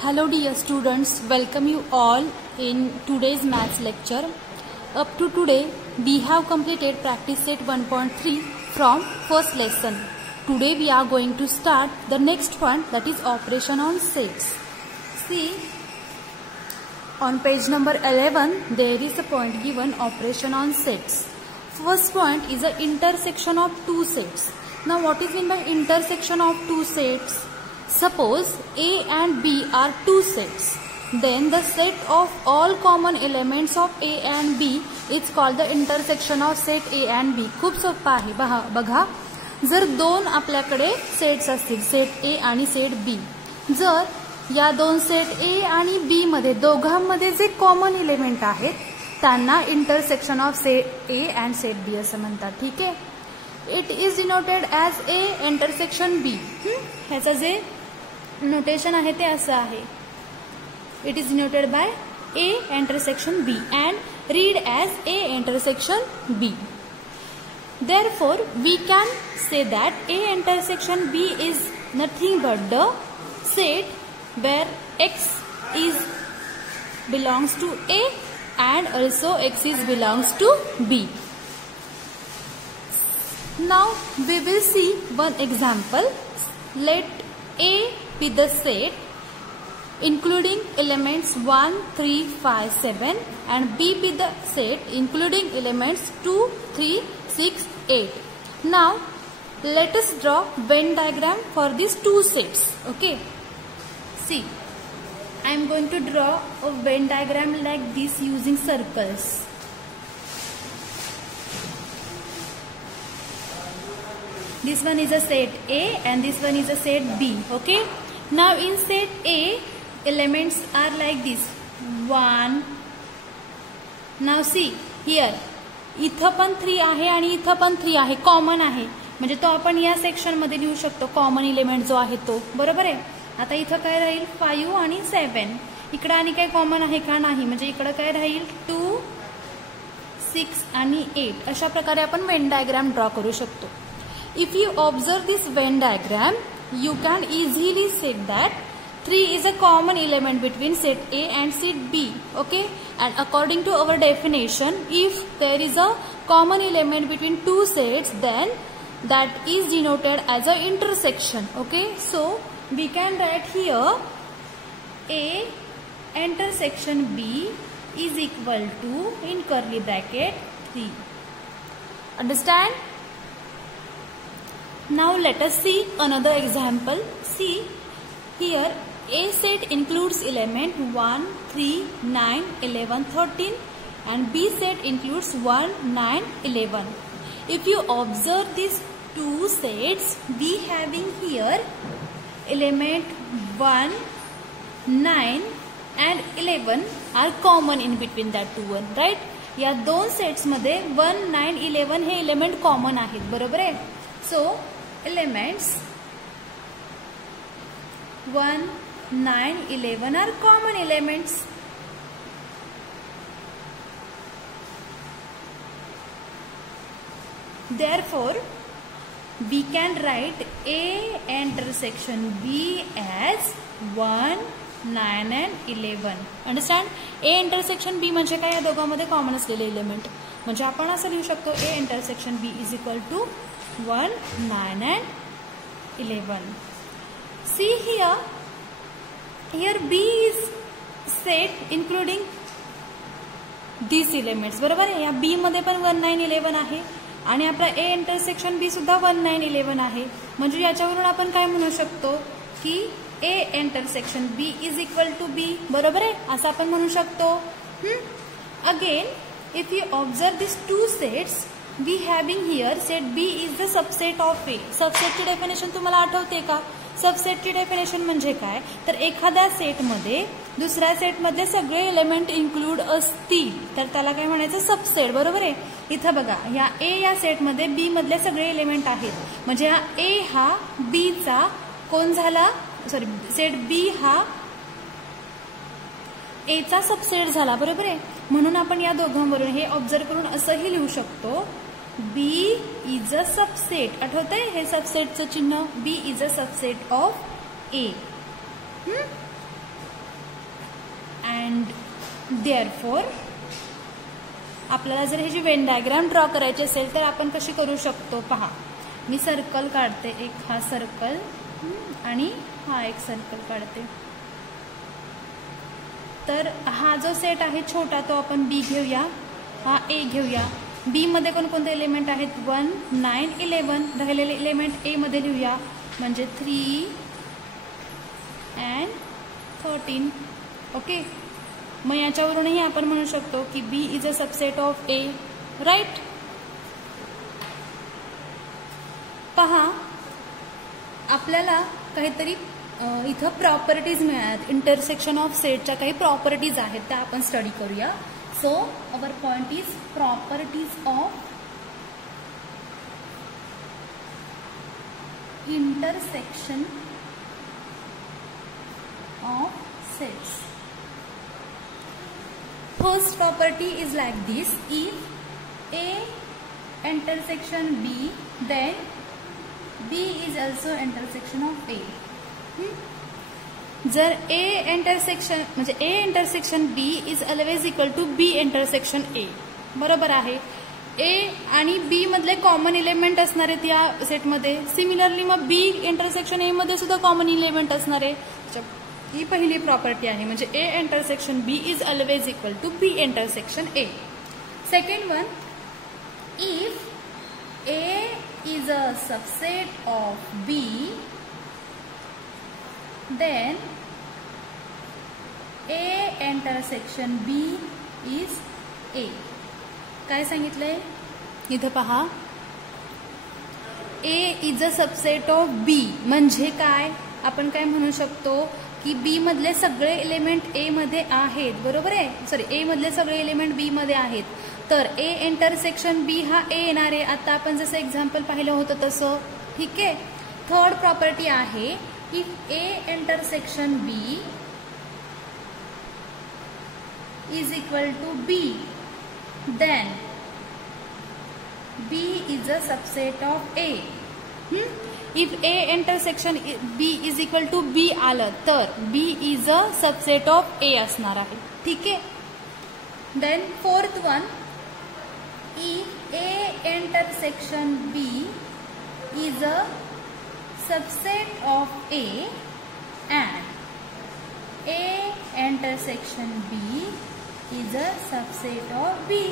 Hello dear students, welcome you all in today's maths lecture. Up to today, we have completed practice set 1.3 from first lesson. Today we are going to start the next one, that is operation on sets. See, on page number 11, there is a point given operation on sets. First point is the intersection of two sets. Now what is meant by intersection of two sets? Suppose A and B are two sets. Then the set of all common elements of A and B is called the intersection of set A and B. खूप सोपं आहे बघा. जर दोन आपल्याकडे sets असतील, set A आणि set B, जर या दोन सेट A आणि B मध्ये दोघांमध्ये जे कॉमन एलिमेंट आहेत त्यांना intersection of set A and set B असं म्हणतात. ठीक आहे. It is denoted as A intersection B. ह्याचं जे नोटेशन आहे ते असं आहे. It is denoted by A intersection B and read as A intersection B. Therefore, we can say that A intersection B is nothing but the set where X is belongs to A and also X is belongs to B. Now we will see one example. Let A be the set including elements 1, 3, 5, 7 and B be the set including elements 2, 3, 6, 8. Now let us draw Venn diagram for these two sets. Okay. See, I am going to draw a Venn diagram like this using circles. This one is a set A and this one is a set B. Okay. Now in set A, elements are like this. 1. Now see here. इथं पण 3 आहे आणि इथं पण 3 आहे, common आहे. म्हणजे तो आपण या सेक्शन मध्ये लिहू शकतो कॉमन एलिमेंट जो आहे तो. बरोबर आहे. आता इथं काय राहील 5 आणि 7. इकडे आणि काय कॉमन आहे का नाही. म्हणजे इकडे काय राहील 2, 6 आणि 8. अशा प्रकारे आपण वेन डायग्राम ड्रॉ करू शकतो. If you observe this Venn diagram, you can easily say that 3 is a common element between set A and set B. Okay, and according to our definition, if there is a common element between two sets, then that is denoted as a intersection. Okay, so we can write here A intersection B is equal to, in curly bracket, 3. Understand? Now let us see another example. See here, A set includes element 1, 3, 9, 11, 13 and B set includes 1, 9, 11. If you observe these two sets, we having here element 1, 9 and 11 are common in between that two one, right? या दोन sets मध्ये 1, 9, 11 हे element common आहेत. बरोबर आहे. So elements 1, 9, 11 are common elements. Therefore, we can write A intersection B as 1, 9 and 11. Understand? A intersection B म्हणजे काय, या दोघांमध्ये कॉमन असलेले एलिमेंट. म्हणजे आपण असं लिहू शकतो A intersection B is equal to 1, 9 and 11. See here B is set including these elements. बरोबर आहे. या B मध्ये पण 1, 9, 11 आहे आणि आपला A इंटरसेक्शन B सुद्धा 1, 9, 11 आहे. म्हणजे याच्यावरून आपण काय म्हणू शकतो की A intersection B is equal to B. बरोबर आहे. असं आपण म्हणू शकतो. Again if you observe this two sets, we having here set B is the subset of A. सबसेटची डेफिनेशन तुम्हाला आठवते का? सबसेटची डेफिनेशन म्हणजे काय, तर एखाद्या सेटमध्ये दुसऱ्या सेटमधले सगळे एलिमेंट इन्क्लूड असतील तर त्याला काय म्हणायचं, सबसेट. बरोबर आहे. इथं बघा, ह्या A या सेटमध्ये B मधले सगळे एलिमेंट आहेत. म्हणजे हा A हा B चा कोण झाला, सॉरी सेट B हा A चा सबसेट झाला. बरोबर आहे. म्हणून आपण या दोघांवरून हे ऑब्झर्व करून असंही लिहू शकतो B is a subset. आठवतंय हे सबसेटचं चिन्ह. B is a subset of A. And therefore आपल्याला जर ह्याची वेन डायग्राम ड्रॉ करायची असेल तर आपण कशी करू शकतो पहा. मी सर्कल काढते, एक हा सर्कल आणि हा एक सर्कल काढते. तर हा जो सेट आहे छोटा तो आपण बी घेऊया, हा ए घेऊया. बी मध्ये कोणकोणते एलिमेंट आहेत 1, 9, 11. राहिलेले एलिमेंट ए मध्ये लिहूया म्हणजे 3 अँड 13. ओके. मग याच्यावरूनही आपण म्हणू शकतो की B is a subset of A. Right. पहा आपल्याला काहीतरी इथं प्रॉपर्टीज मिळाल्यात. इंटरसेक्शन ऑफ सेटच्या काही प्रॉपर्टीज आहेत त्या आपण स्टडी करूया. So our point is properties of intersection of sets. First property is like this: if A intersection B, then B is also intersection of A. जर A intersection म्हणजे A intersection B is always equal to B intersection A. बरोबर आहे. A आणि B मधले common element असणार आहेत या सेटमध्ये. सिमिलरली मग B इंटरसेक्शन A मध्ये सुद्धा कॉमन एलिमेंट असणार आहे. ही पहिली प्रॉपर्टी आहे म्हणजे A intersection B is always equal to B intersection A. Second one, if A is a subset of B, then A intersection B is A. काय सांगितलंय इथं पहा. A is a subset of B म्हणजे काय, आपण काय म्हणू शकतो की बी मधले सगळे एलिमेंट ए मध्ये आहेत. बरोबर आहे. सॉरी, ए मधले सगळे एलिमेंट बी मध्ये आहेत. तर ए इंटरसेक्शन बी हा ए येणार आहे. आता आपण जसं एक्झाम्पल पाहिलं होतं तसं. ठीक आहे. थर्ड प्रॉपर्टी आहे if A intersection B is equal to B, then B is a subset of A. If A intersection B is equal to B आलं तर B is a subset of A असणार आहे. ठीक आहे. Then fourth one, if A intersection B is a subset of A and A intersection B is a subset of B.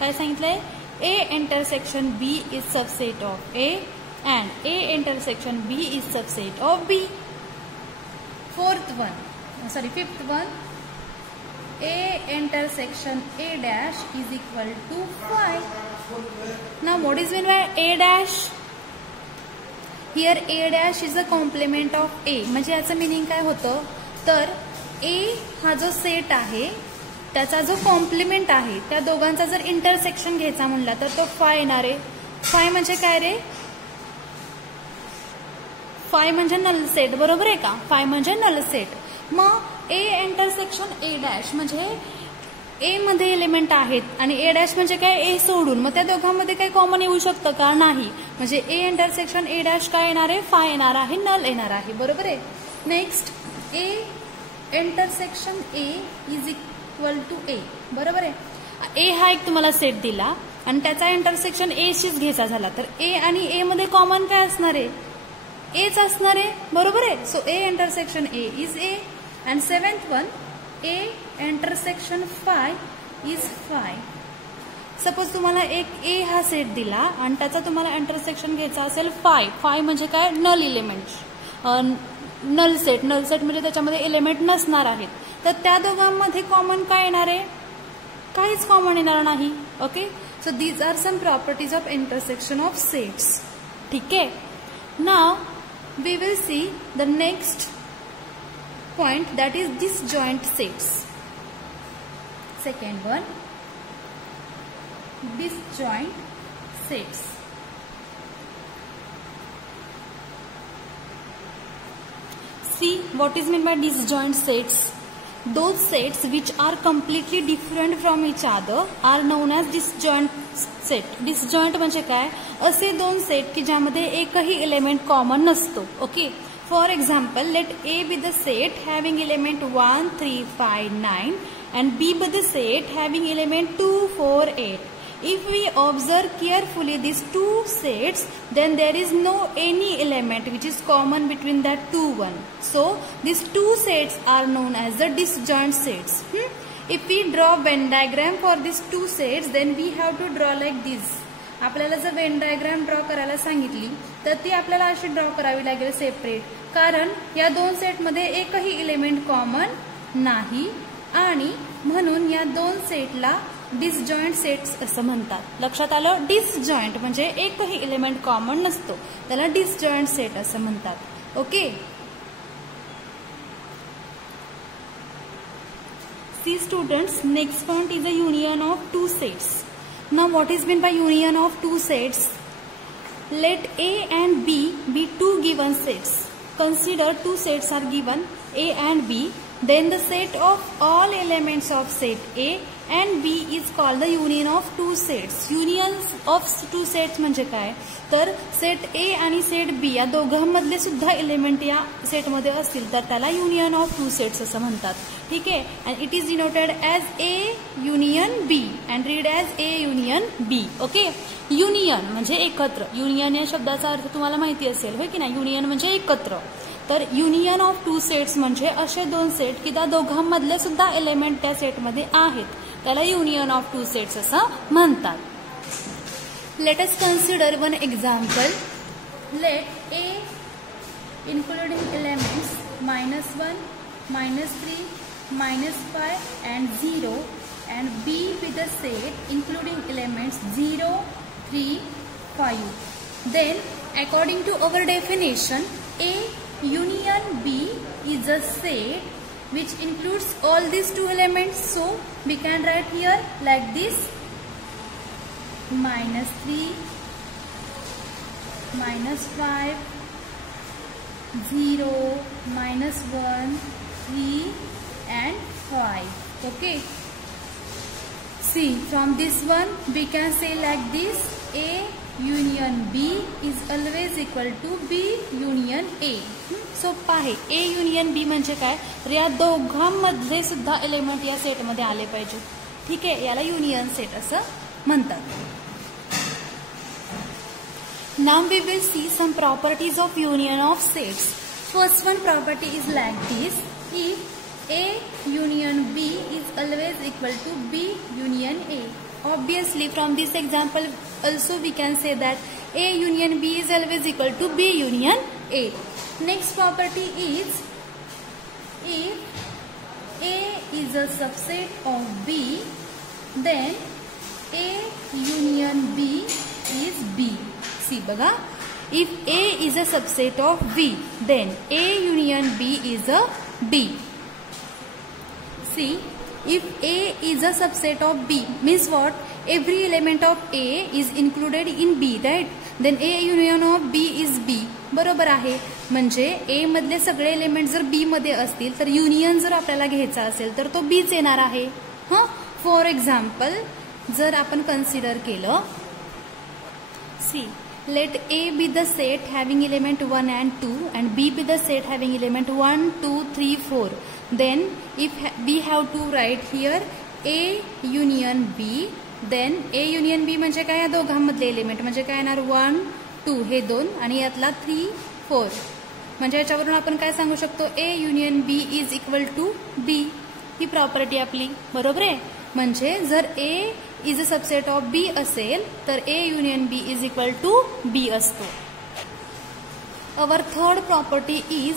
काय सांगितलंय? A intersection B is subset of A and A intersection B is subset of B. Fifth one, A intersection A dash is equal to 5. Now what is meant by A dash? Here A dash is a complement of A. म्हणजे याचं meaning काय होतं तर A हा जो set आहे त्याचा जो कॉम्प्लिमेंट आहे त्या दोघांचा जर इंटरसेक्शन घ्यायचा म्हणला तर तो 5 येणार आहे. 5 म्हणजे काय रे? 5 म्हणजे नल सेट. बरोबर आहे का? 5 म्हणजे नल सेट. मग ए इंटरसेक्शन ए डॅश म्हणजे ए मध्ये एलिमेंट आहेत आणि ए डॅश म्हणजे काय? ए सोडून. मग त्या दोघांमध्ये काही कॉमन येऊ शकतं का? नाही. म्हणजे ए इंटरसेक्शन ए डॅश काय येणार आहे? 5 येणार आहे, नल येणार आहे. बरोबर आहे. Next, A intersection A is equal to A. बरोबर आहे. ए हा एक तुम्हाला सेट दिला आणि त्याचा इंटरसेक्शन ए शीच घ्यायचा झाला तर ए आणि ए मध्ये कॉमन काय असणार आहे? एच असणार आहे. बरोबर आहे. So A intersection A is a. And seventh one, A intersection 5 is 5. Suppose तुम्हाला एक ए हा सेट दिला आणि त्याचा तुम्हाला इंटरसेक्शन घ्यायचा असेल 5. 5 म्हणजे काय? Null element, null set. Null set म्हणजे त्याच्यामध्ये एलिमेंट नसणार आहेत. तर त्या दोघांमध्ये कॉमन काय येणार आहे? काहीच कॉमन येणार नाही. Okay. So these are some properties of intersection of sets. ठीक आहे. नाव we will see the next point, that is disjoint sets. Second one, disjoint sets. See what is meant by disjoint sets. Those sets which are completely different from each other are known as disjoint set. Disjoint म्हणजे काय? असे दोन set की ज्यामध्ये एकही element common नसतो. Okay. For example, let A be the set having element 1, 3, 5, 9 and B be the set having element 2, 4, 8. If we observe carefully these two sets, then there is no any element which is common between that two one. So these two sets are known as the disjoint sets. If we draw Venn diagram for these two sets, then we have to draw like this. आपल्याला जर Venn diagram draw करायला सांगितली तर ती आपल्याला अशी draw करावी लागेल सेपरेट, कारण या दोन सेटमध्ये एकही एलिमेंट कॉमन नाही आणि म्हणून या दोन सेटला डिसजॉइंट सेट्स असं म्हणतात. लक्षात आलं? डिसजॉइंट म्हणजे एकही एलिमेंट कॉमन नसतो, त्याला डिसजॉइंट सेट असं म्हणतात. Okay. See students, next point is a union of two sets. Now what is meant by union of two sets? Let A and B be two given sets. Consider two sets are given A and B. Then the set of all elements of set A and B is called the union of two sets. Unions of two sets म्हणजे काय? तर set A आणि set B या दोघांमधले सुद्धा element या सेटमध्ये असतील तर त्याला युनियन ऑफ टू सेट्स असं म्हणतात. ठीक आहे. And it is denoted as A union B and read as A union B. Okay. Union म्हणजे एकत्र. युनियन या शब्दाचा अर्थ तुम्हाला माहिती असेल होय की नाही? युनियन म्हणजे एकत्र. तर युनियन ऑफ टू सेट्स म्हणजे असे दोन सेट की त्या दोघांमधले सुद्धा एलिमेंट त्या सेटमध्ये आहेत, त्याला युनियन ऑफ टू सेट्स असं म्हणतात. Let us consider one example. Let A including elements -1, -3, -5 and 0 and B with the set including elements 0, 3, 5. Then according to our definition, A union B is a set which includes all these two elements. So we can write here like this: -3, -5, 0, -1, 3 and 5. Okay. See, from this one we can say like this: A union B is always equal to B union A. सोपं आहे. A union B म्हणजे काय? तर या दोघांमधले सुद्धा element या सेटमध्ये आले पाहिजे. ठीक आहे. याला युनियन सेट असं म्हणतात. Now we will see some properties of union of sets. First one property is like this: if A union B is always equal to B union A. Obviously from this example also we can say that A union B is always equal to B union A. Next property is if A is a subset of B, then A union B is B. See बघा, if A is a subset of B, then A union B is a B. See, if A is a subset of B means what? Every element of A is included in B, right? Then A union of B is B. बरोबर आहे. म्हणजे A मधले सगळे element जर B मध्ये असतील तर union जर आपल्याला घ्यायचा असेल तर तो Bच येणार आहे. फॉर एक्झाम्पल जर आपण कन्सिडर केलं, C, let A be the set having element 1 and 2 and B be the set having element 1, 2, 3, 4. Then if we have to write here A union B, then A union B म्हणजे काय? या दोघांमधले element म्हणजे काय येणार? 1, 2 हे दोन आणि यातला 3, 4. म्हणजे याच्यावरून आपण काय सांगू शकतो? A union B is equal to B. ही प्रॉपर्टी आपली. बरोबर आहे. म्हणजे जर A is a subset of B असेल तर A union B is equal to B असतो. Our third property is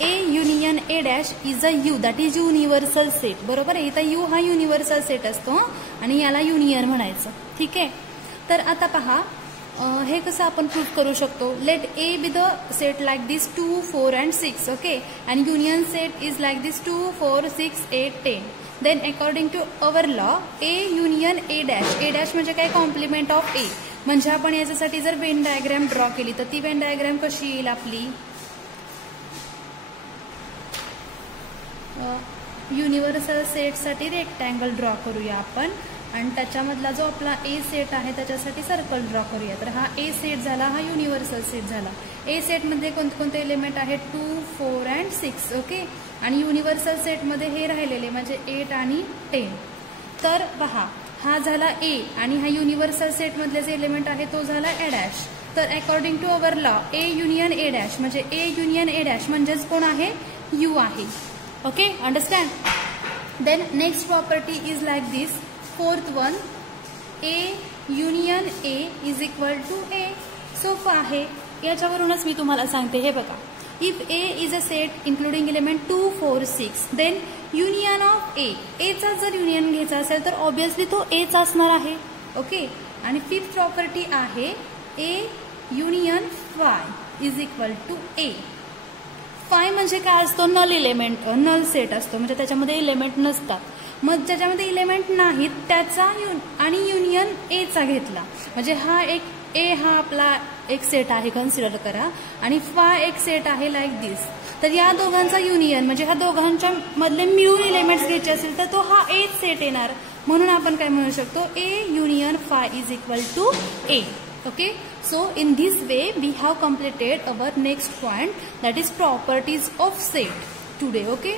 A union A dash is a U, that is universal set. बरोबर आहे. इथं U हा युनिव्हर्सल सेट असतो आणि याला युनियन म्हणायचं. ठीक आहे. तर आता पहा हे कसं आपण प्रूव्ह करू शकतो. Let A be the set like this 2, 4 and 6. Okay. And union set is like this 2, 4, 6, 8, 10. Then according to our law, A union A dash. A dash म्हणजे काय? Complement of A. म्हणजे आपण याच्यासाठी जर वेन डायग्राम ड्रॉ केली तर ती Venn diagram कशी येईल आपली? युनिव्हर्सल सेटसाठी रेक्टँगल ड्रॉ करूया आपण आणि त्याच्यामधला जो आपला A सेट आहे त्याच्यासाठी सर्कल ड्रॉ करूया. तर हा A सेट झाला, हा युनिव्हर्सल सेट झाला. ए सेटमध्ये कोणते एलिमेंट आहेत 2, 4 अँड 6. ओके. आणि युनिव्हर्सल सेटमध्ये हे राहिलेले म्हणजे 8 आणि 10. तर पहा, हा झाला ए आणि हा युनिव्हर्सल सेटमधले जे एलिमेंट आहे तो झाला ए डॅश. तर according to our law A union A dash म्हणजे ए युनियन ए डॅश म्हणजेच कोण आहे, यू आहे. Okay, understand. Then next property is like this. Fourth one, A union A is equal to A. सोपं आहे. याच्यावरूनच मी तुम्हाला सांगते. हे बघा, if A is a set including element 2, 4, 6 then union of A. एचा जर युनियन घ्यायचा असेल तर ऑब्विसली तो एच असणार आहे. ओके. आणि फिफ्थ प्रॉपर्टी आहे A union phi is equal to A. Phi म्हणजे काय असतो, नल एलिमेंट, नल सेट असतो म्हणजे त्याच्यामध्ये एलिमेंट नसतात. मग ज्याच्यामध्ये एलिमेंट नाहीत त्याचा आणि युनियन एचा घेतला म्हणजे हा एक ए हा आपला एक सेट आहे कन्सिडर करा आणि फाय एक सेट आहे लाईक दिस. तर या दोघांचा युनियन म्हणजे ह्या दोघांच्या मधले मिळून एलिमेंट्स घ्यायचे असेल तर तो हा एच सेट येणार. म्हणून आपण काय म्हणू शकतो, A union phi is equal to A. Okay, so in this way we have completed our next point, that is properties of set today. Okay.